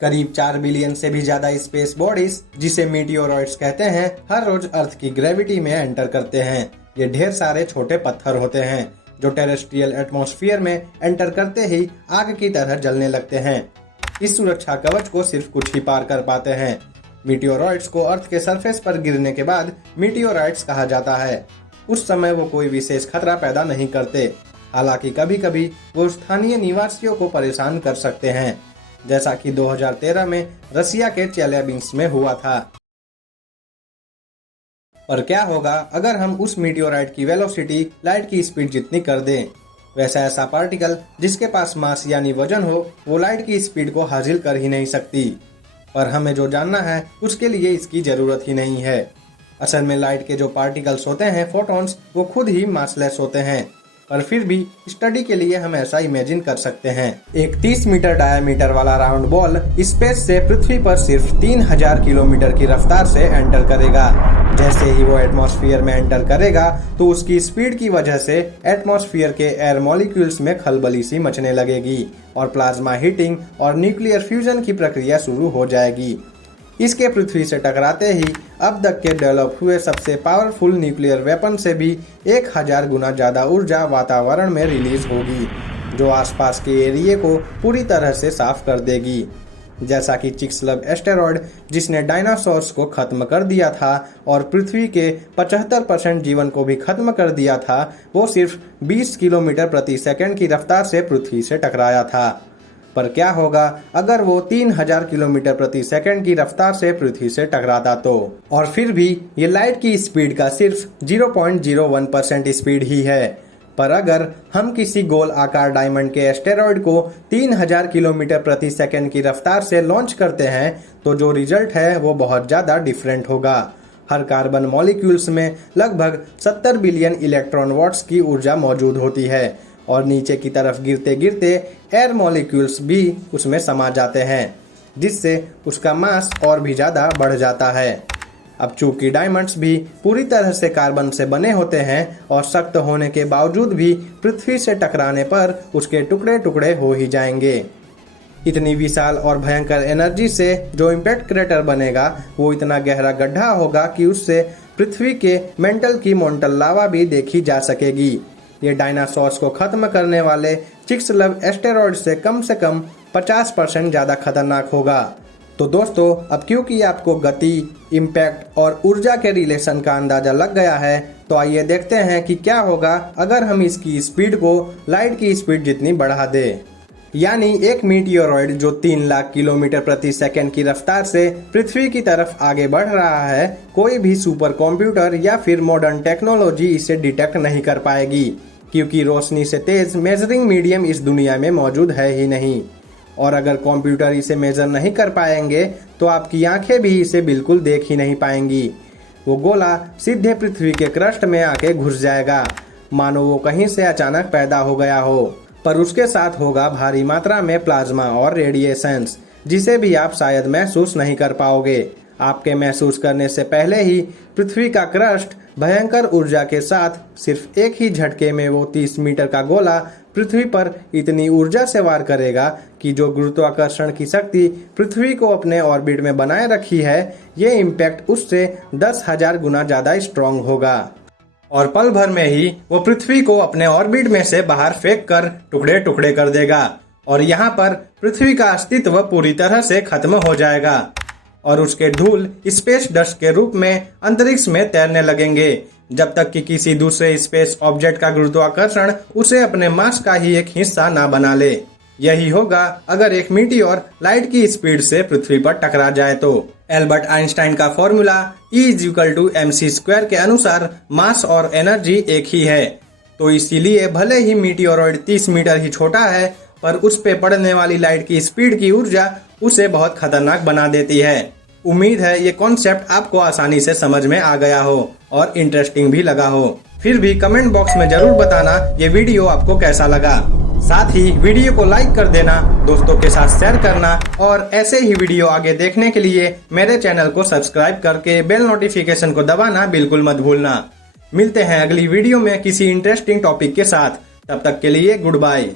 करीब 4 बिलियन से भी ज्यादा स्पेस बॉडीज, जिसे मीटियोरॉइड्स कहते हैं, हर रोज अर्थ की ग्रेविटी में एंटर करते हैं। ये ढेर सारे छोटे पत्थर होते हैं जो टेरेस्ट्रियल एटमॉस्फेयर में एंटर करते ही आग की तरह जलने लगते हैं। इस सुरक्षा कवच को सिर्फ कुछ ही पार कर पाते हैं। मीटियोरॉइड्स को अर्थ के सरफेस पर गिरने के बाद मीटियोराइट्स कहा जाता है। उस समय वो कोई विशेष खतरा पैदा नहीं करते, हालांकि कभी कभी वो स्थानीय निवासियों को परेशान कर सकते हैं, जैसा कि 2013 में रसिया के चेल्याबिंस्क में हुआ था। पर क्या होगा अगर हम उस मीटियोराइट की वेलोसिटी लाइट की स्पीड जितनी कर दें? वैसा ऐसा पार्टिकल जिसके पास मास यानी वजन हो, वो लाइट की स्पीड को हासिल कर ही नहीं सकती। पर हमें जो जानना है उसके लिए इसकी जरूरत ही नहीं है। असल में लाइट के जो पार्टिकल्स होते हैं, फोटॉन्स, वो खुद ही मासलेस होते हैं, पर फिर भी स्टडी के लिए हम ऐसा इमेजिन कर सकते हैं। एक 30 मीटर डायमीटर वाला राउंड बॉल स्पेस से पृथ्वी पर सिर्फ 3000 किलोमीटर की रफ्तार से एंटर करेगा। जैसे ही वो एटमॉस्फेयर में एंटर करेगा तो उसकी स्पीड की वजह से एटमॉस्फेयर के एयर मॉलिक्यूल्स में खलबली सी मचने लगेगी और प्लाज्मा हीटिंग और न्यूक्लियर फ्यूजन की प्रक्रिया शुरू हो जाएगी। इसके पृथ्वी से टकराते ही अब तक के डेवलप हुए सबसे पावरफुल न्यूक्लियर वेपन से भी 1000 गुना ज्यादा ऊर्जा वातावरण में रिलीज होगी, जो आसपास के एरिया को पूरी तरह से साफ कर देगी। जैसा कि चिक्सलव एस्टेरॉयड, जिसने डायनासोर्स को खत्म कर दिया था और पृथ्वी के 75% जीवन को भी खत्म कर दिया था, वो सिर्फ 20 किलोमीटर प्रति सेकंड की रफ्तार से पृथ्वी से टकराया था। पर क्या होगा अगर वो 3000 किलोमीटर प्रति सेकंड की रफ्तार से पृथ्वी से टकराता तो? और फिर भी ये लाइट की स्पीड का सिर्फ 0.01% स्पीड ही है। पर अगर हम किसी गोल आकार डायमंड के एस्टेरॉयड को 3000 किलोमीटर प्रति सेकंड की रफ्तार से लॉन्च करते हैं तो जो रिजल्ट है वो बहुत ज्यादा डिफरेंट होगा। हर कार्बन मॉलिक्यूल्स में लगभग 70 बिलियन इलेक्ट्रॉन वॉट्स की ऊर्जा मौजूद होती है और नीचे की तरफ गिरते गिरते एयर मॉलिक्यूल्स भी उसमें समा जाते हैं, जिससे उसका मास और भी ज्यादा बढ़ जाता है। अब चूंकि डायमंड्स भी पूरी तरह से कार्बन से बने होते हैं और सख्त होने के बावजूद भी पृथ्वी से टकराने पर उसके टुकड़े टुकड़े हो ही जाएंगे। इतनी विशाल और भयंकर एनर्जी से जो इम्पैक्ट क्रेटर बनेगा वो इतना गहरा गड्ढा होगा कि उससे पृथ्वी के मेंटल की मोन्टल लावा भी देखी जा सकेगी। ये डायनासोर्स को खत्म करने वाले चिक्सलव एस्टेरॉयड से कम 50% ज्यादा खतरनाक होगा। तो दोस्तों, अब क्योंकि आपको गति, इम्पैक्ट और ऊर्जा के रिलेशन का अंदाजा लग गया है, तो आइए देखते हैं कि क्या होगा अगर हम इसकी स्पीड को लाइट की स्पीड जितनी बढ़ा दें। यानी एक मीटियोरॉयड जो 3 लाख किलोमीटर प्रति सेकंड की रफ्तार से पृथ्वी की तरफ आगे बढ़ रहा है, कोई भी सुपर कंप्यूटर या फिर मॉडर्न टेक्नोलॉजी इसे डिटेक्ट नहीं कर पाएगी, क्योंकि रोशनी से तेज मेजरिंग मीडियम इस दुनिया में मौजूद है ही नहीं। और अगर कंप्यूटर इसे मेजर नहीं कर पाएंगे तो आपकी आंखें भी इसे बिल्कुल देख ही नहीं पाएंगी। वो गोला सीधे पृथ्वी के क्रस्ट में आके घुस जाएगा, मानो वो कहीं से अचानक पैदा हो गया हो। पर उसके साथ होगा भारी मात्रा में प्लाज्मा और रेडिएशंस, जिसे भी आप शायद महसूस नहीं कर पाओगे। आपके महसूस करने से पहले ही पृथ्वी का क्रस्ट भयंकर ऊर्जा के साथ सिर्फ एक ही झटके में वो 30 मीटर का गोला पृथ्वी पर इतनी ऊर्जा से वार करेगा कि जो गुरुत्वाकर्षण की शक्ति पृथ्वी को अपने ऑर्बिट में बनाए रखी है, ये इम्पैक्ट उससे 10,000 गुना ज्यादा स्ट्रॉन्ग होगा और पल भर में ही वो पृथ्वी को अपने ऑर्बिट में से बाहर फेंक कर टुकड़े टुकड़े कर देगा और यहाँ पर पृथ्वी का अस्तित्व पूरी तरह से खत्म हो जाएगा और उसके धूल स्पेस डस्ट के रूप में अंतरिक्ष में तैरने लगेंगे, जब तक कि किसी दूसरे स्पेस ऑब्जेक्ट का गुरुत्वाकर्षण उसे अपने मास का ही एक हिस्सा ना बना ले। यही होगा अगर एक मीटियोर लाइट की स्पीड से पृथ्वी पर टकरा जाए तो। एल्बर्ट आइंस्टाइन का फॉर्मूला E=mc² के अनुसार मास और एनर्जी एक ही है, तो इसीलिए भले ही मीटियोरॉयड 30 मीटर ही छोटा है, पर उस पे पड़ने वाली लाइट की स्पीड की ऊर्जा उसे बहुत खतरनाक बना देती है। उम्मीद है ये कॉन्सेप्ट आपको आसानी से समझ में आ गया हो और इंटरेस्टिंग भी लगा हो। फिर भी कमेंट बॉक्स में जरूर बताना ये वीडियो आपको कैसा लगा। साथ ही वीडियो को लाइक कर देना, दोस्तों के साथ शेयर करना और ऐसे ही वीडियो आगे देखने के लिए मेरे चैनल को सब्सक्राइब करके बेल नोटिफिकेशन को दबाना बिल्कुल मत भूलना। मिलते हैं अगली वीडियो में किसी इंटरेस्टिंग टॉपिक के साथ, तब तक के लिए गुड बाय।